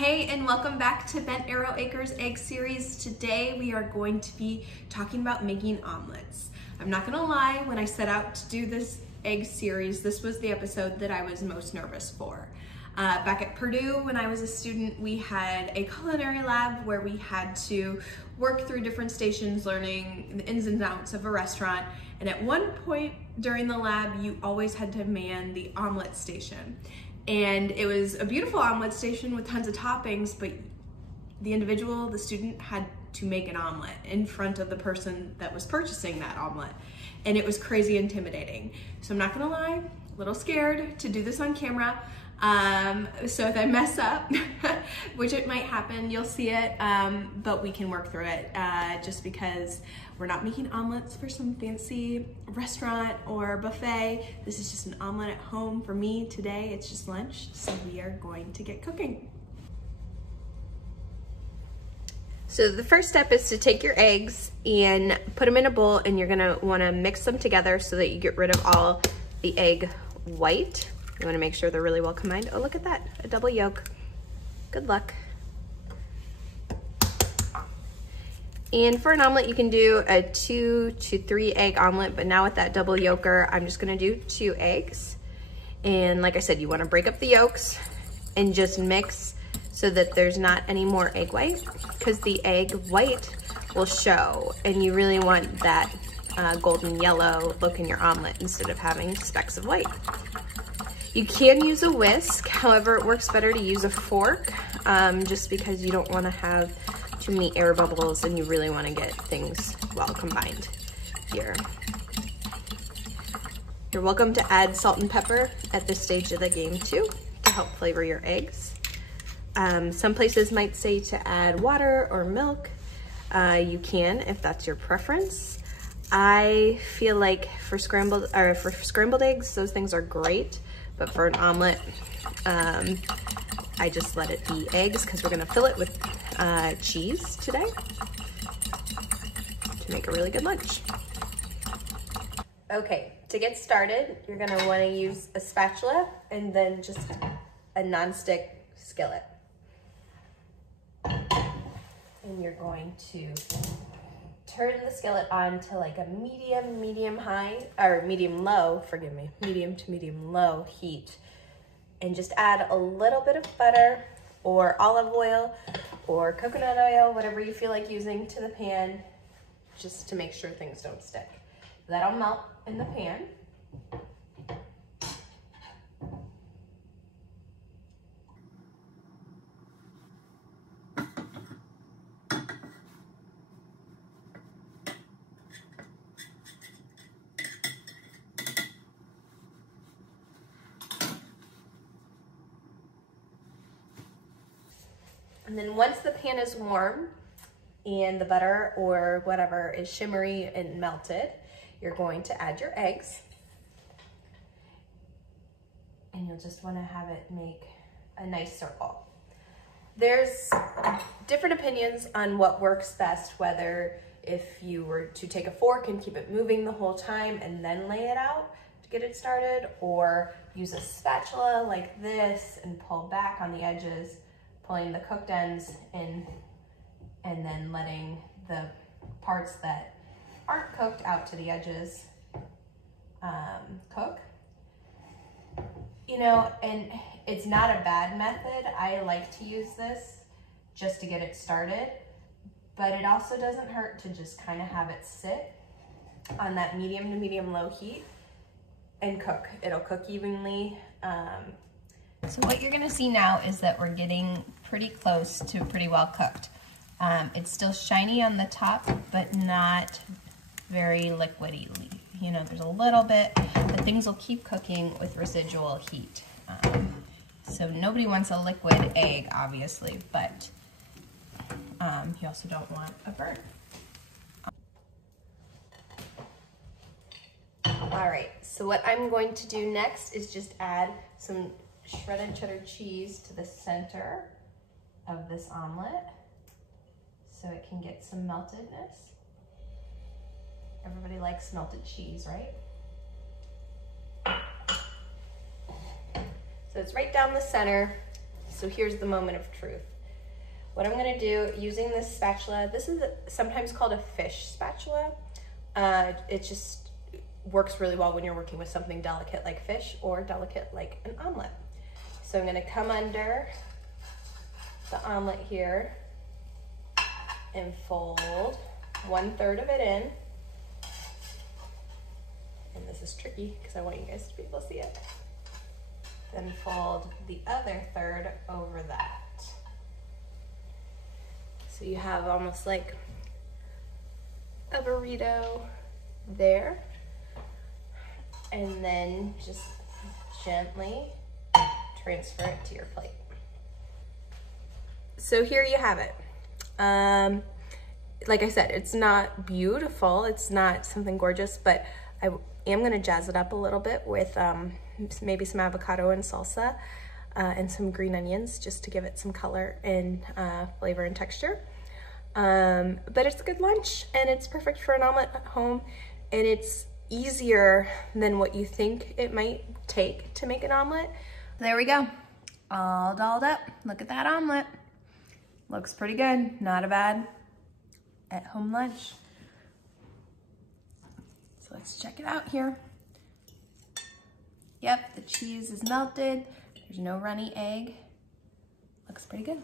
Hey, and welcome back to Bent Arrow Acres Egg Series. Today we are going to be talking about making omelets. I'm not gonna lie, when I set out to do this egg series, this was the episode that I was most nervous for. Back at Purdue, when I was a student, we had a culinary lab where we had to work through different stations, learning the ins and outs of a restaurant. And at one point during the lab, you always had to man the omelet station. And it was a beautiful omelet station with tons of toppings, but the student had to make an omelet in front of the person that was purchasing that omelet. And it was crazy intimidating. So I'm not gonna lie, a little scared to do this on camera. So if I mess up, which it might happen, you'll see it, but we can work through it, just because we're not making omelets for some fancy restaurant or buffet. This is just an omelet at home for me today. It's just lunch, so we are going to get cooking. So the first step is to take your eggs and put them in a bowl, and you're gonna wanna mix them together so that you get rid of all the egg white. You wanna make sure they're really well combined. Oh, look at that, a double yolk. Good luck. And for an omelet, you can do a 2 to 3 egg omelet, but now with that double yolker, I'm just gonna do 2 eggs. And like I said, you wanna break up the yolks and just mix so that there's not any more egg white, because the egg white will show, and you really want that golden yellow look in your omelet instead of having specks of white. You can use a whisk, however, it works better to use a fork, just because you don't wanna have too many air bubbles and you really wanna get things well combined here. You're welcome to add salt and pepper at this stage of the game too, to help flavor your eggs. Some places might say to add water or milk. You can if that's your preference. I feel like for scrambled eggs, those things are great, but for an omelet, I just let it be eggs because we're gonna fill it with cheese today to make a really good lunch. Okay, to get started, you're gonna wanna use a spatula and then just a nonstick skillet. And you're going to turn the skillet on to like a medium to medium low heat. And just add a little bit of butter or olive oil or coconut oil, whatever you feel like using, to the pan, just to make sure things don't stick. That'll melt in the pan. And then once the pan is warm and the butter or whatever is shimmery and melted, you're going to add your eggs. And you'll just want to have it make a nice circle. There's different opinions on what works best, whether if you were to take a fork and keep it moving the whole time and then lay it out to get it started, or use a spatula like this and pull back on the edges, pulling the cooked ends in, and then letting the parts that aren't cooked out to the edges cook. You know, and it's not a bad method. I like to use this just to get it started, but it also doesn't hurt to just kind of have it sit on that medium to medium low heat and cook. It'll cook evenly. So what you're gonna see now is that we're getting pretty close to pretty well cooked. It's still shiny on the top, but not very liquidy. You know, there's a little bit, but things will keep cooking with residual heat. So nobody wants a liquid egg, obviously, but you also don't want a burn. All right, so what I'm going to do next is just add some shredded cheddar cheese to the center of this omelet so it can get some meltedness. Everybody likes melted cheese, right? So it's right down the center. So here's the moment of truth. What I'm gonna do using this spatula, this is sometimes called a fish spatula. It just works really well when you're working with something delicate like fish or delicate like an omelet. So I'm gonna come under the omelet here and fold 1/3 of it in. And this is tricky because I want you guys to be able to see it. Then fold the other 1/3 over that. So you have almost like a burrito there. And then just gently transfer it to your plate. So here you have it. Like I said, it's not beautiful, it's not something gorgeous, but I am gonna jazz it up a little bit with maybe some avocado and salsa and some green onions just to give it some color and flavor and texture. But it's a good lunch and it's perfect for an omelet at home, and it's easier than what you think it might take to make an omelet. There we go, all dolled up. Look at that omelet. Looks pretty good, not a bad at-home lunch. So let's check it out here. Yep, the cheese is melted. There's no runny egg. Looks pretty good.